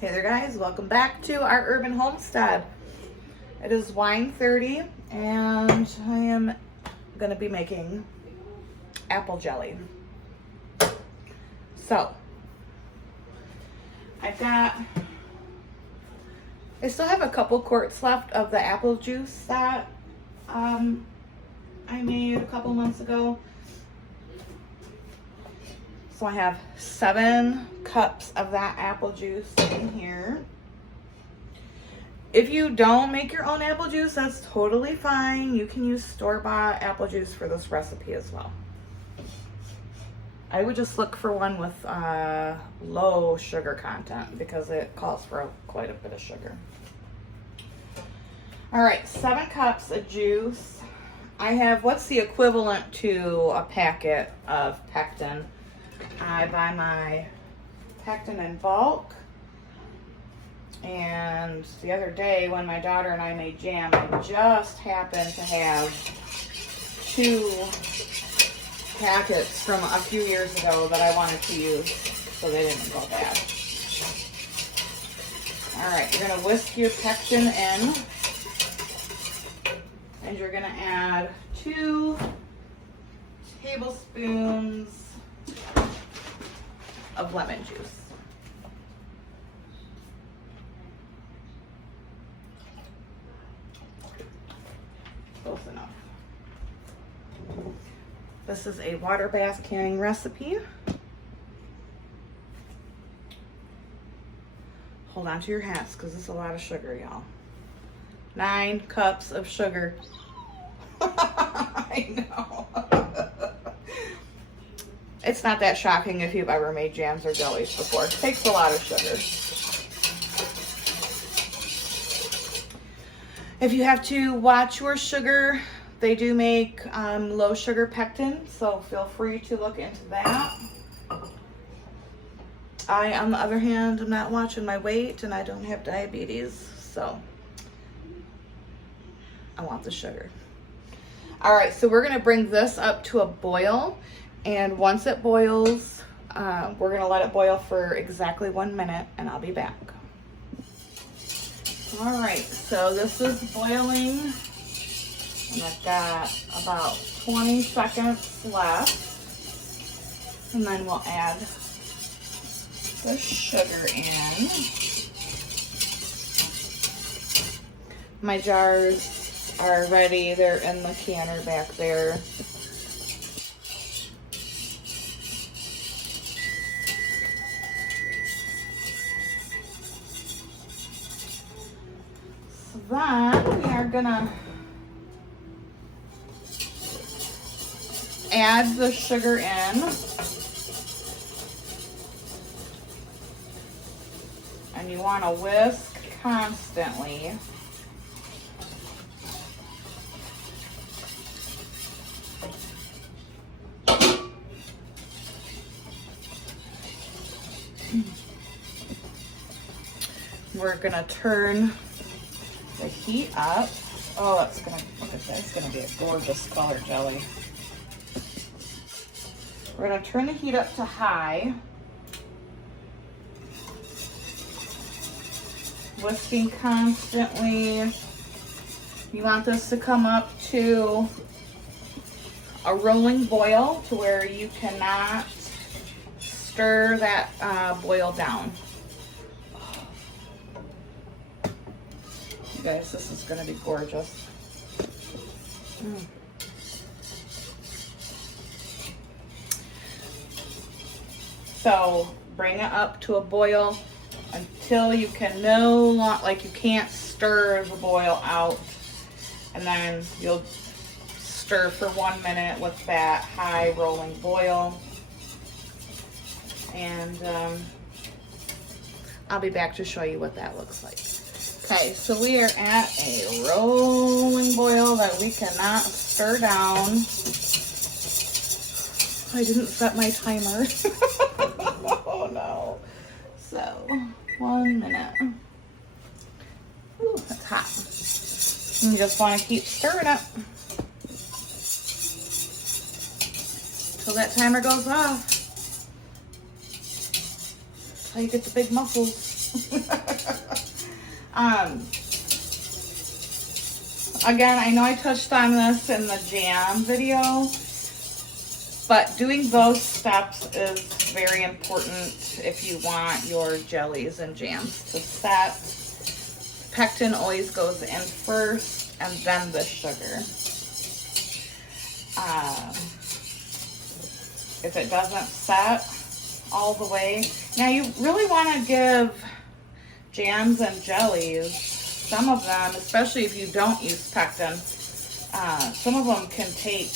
Hey there guys, welcome back to our urban homestead. It is wine 30 and I am going to be making apple jelly. So, I still have a couple quarts left of the apple juice that I made a couple months ago. So I have 7 cups of that apple juice in here. If you don't make your own apple juice, that's totally fine. You can use store-bought apple juice for this recipe as well. I would just look for one with low sugar content because it calls for quite a bit of sugar. All right, 7 cups of juice. I have what's the equivalent to a packet of pectin. I buy my pectin in bulk, and the other day when my daughter and I made jam, I just happened to have 2 packets from a few years ago that I wanted to use so they didn't go bad. Alright, you're going to whisk your pectin in, and you're going to add 2 tablespoons of lemon juice. Close enough. This is a water bath canning recipe. Hold on to your hats because it's a lot of sugar, y'all. 9 cups of sugar. I know. It's not that shocking if you've ever made jams or jellies before. It takes a lot of sugar. If you have to watch your sugar, they do make low sugar pectin, so feel free to look into that. I, on the other hand, am not watching my weight and I don't have diabetes, so I want the sugar. All right, so we're gonna bring this up to a boil. And once it boils, we're gonna let it boil for exactly 1 minute and I'll be back. All right, so this is boiling and I've got about 20 seconds left. And then we'll add the sugar in. My jars are ready, they're in the canner back there. Then we are gonna add the sugar in, and you want to whisk constantly. We're gonna turn the heat up. Oh, that's gonna, look at that, it's gonna be a gorgeous color jelly. We're gonna turn the heat up to high. Whisking constantly. You want this to come up to a rolling boil to where you cannot stir that boil down. Guys, this is going to be gorgeous. So bring it up to a boil until you can no longer, like you can't stir the boil out, and then you'll stir for 1 minute with that high rolling boil, and I'll be back to show you what that looks like. Okay, so we are at a rolling boil that we cannot stir down. I didn't set my timer. Oh no. So, 1 minute. Ooh, that's hot. You just want to keep stirring it till that timer goes off. That's how you get the big mussels. Again, I know I touched on this in the jam video, but doing those steps is very important if you want your jellies and jams to set. Pectin always goes in first and then the sugar. If it doesn't set all the way, now you really want to give jams and jellies, some of them, especially if you don't use pectin, some of them can take,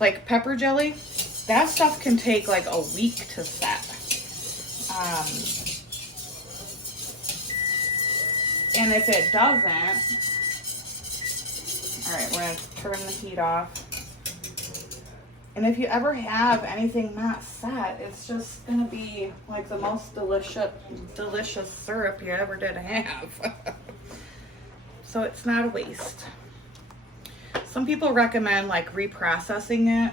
like pepper jelly, that stuff can take like a week to set. And if it doesn't, all right, we're gonna turn the heat off. And if you ever have anything not set, it's just gonna be like the most delicious syrup you ever did have. So it's not a waste. Some people recommend like reprocessing it,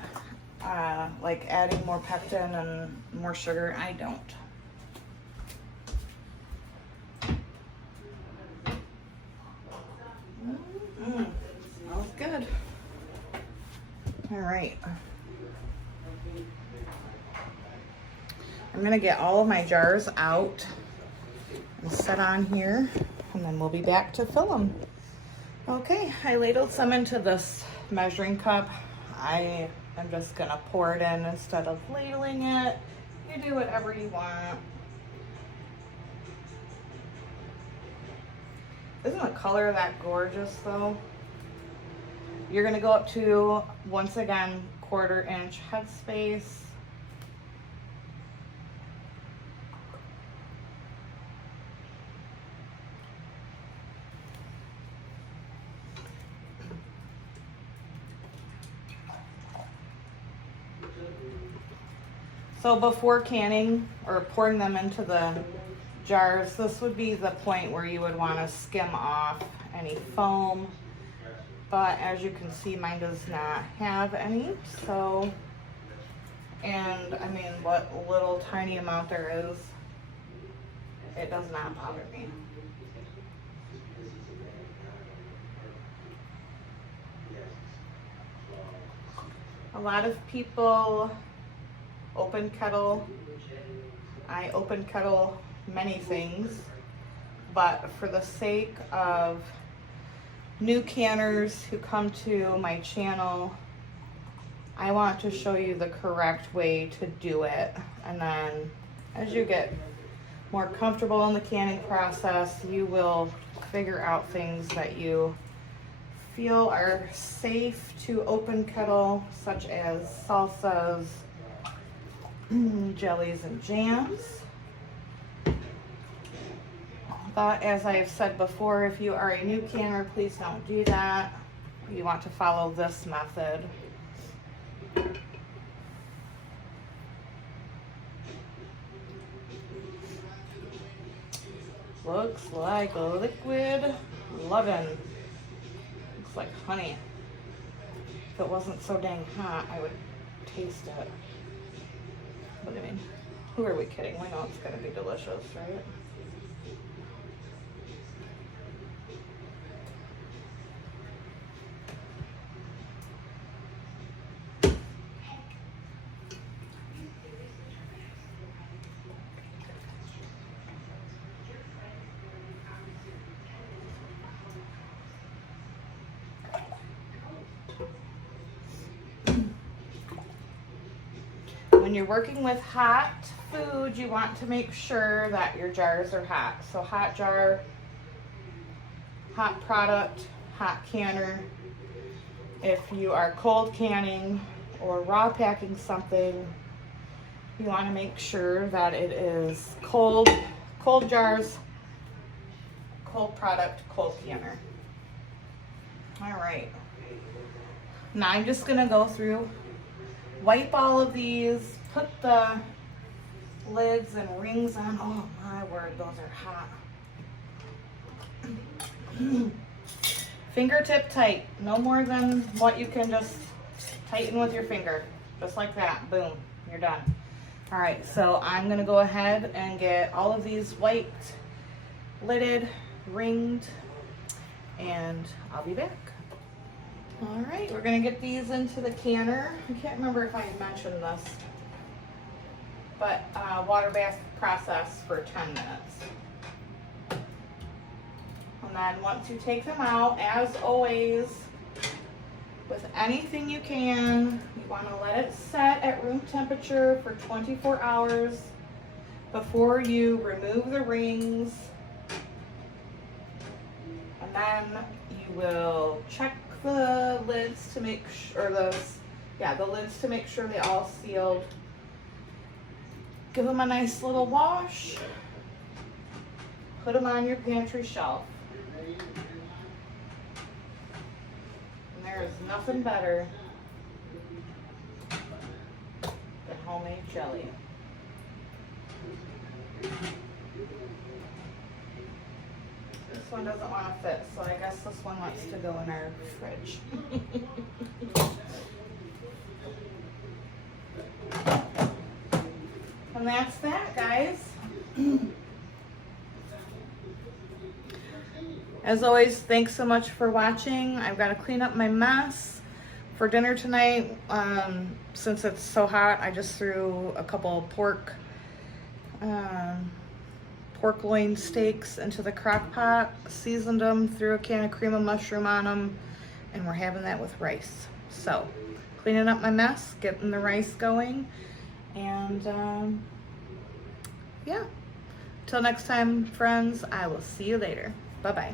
like adding more pectin and more sugar. I don't. Smells good. All right. I'm gonna get all of my jars out and set on here, and then we'll be back to fill them. Okay, I ladled some into this measuring cup. I am just gonna pour it in instead of ladling it. You do whatever you want. Isn't the color that gorgeous though? You're gonna go up to, once again, 1/4 inch headspace. So before canning or pouring them into the jars, this would be the point where you would want to skim off any foam. But as you can see, mine does not have any. So, and I mean, what little tiny amount there is, it does not bother me. A lot of people open kettle. I open kettle many things, but for the sake of new canners who come to my channel, I want to show you the correct way to do it. And then as you get more comfortable in the canning process, you will figure out things that you feel are safe to open kettle, such as salsas, jellies, and jams. But as I have said before, if you are a new canner, please don't do that. You want to follow this method. Looks like liquid lovin'. Looks like honey. If it wasn't so dang hot, I would taste it. But I mean, who are we kidding? We know it's gonna be delicious, right? When you're working with hot food, you want to make sure that your jars are hot. So hot jar, hot product, hot canner. If you are cold canning or raw packing something, you want to make sure that it is cold jars, cold product, cold canner. All right. Now I'm just gonna go through, wipe all of these, put the lids and rings on. Oh my word, those are hot. Fingertip tight, no more than what you can just tighten with your finger. Just like that, boom, you're done. All right, so I'm gonna go ahead and get all of these wiped lidded, ringed, and I'll be back. All right, we're gonna get these into the canner. I can't remember if I mentioned this, but water bath process for 10 minutes. And then once you take them out, as always, with anything you can, you want to let it set at room temperature for 24 hours before you remove the rings. And then you will check the lids to make sure, the lids to make sure they all sealed. Give them a nice little wash. Put them on your pantry shelf. And there is nothing better than homemade jelly. This one doesn't want to fit, so I guess this one wants to go in our fridge. And that's that, guys. As always, thanks so much for watching. I've got to clean up my mess for dinner tonight. Since it's so hot, I just threw a couple of pork loin steaks into the crock pot, seasoned them, threw a can of cream of mushroom on them, and we're having that with rice. So, cleaning up my mess, getting the rice going, and yeah. Till next time, friends, I will see you later. Bye-bye.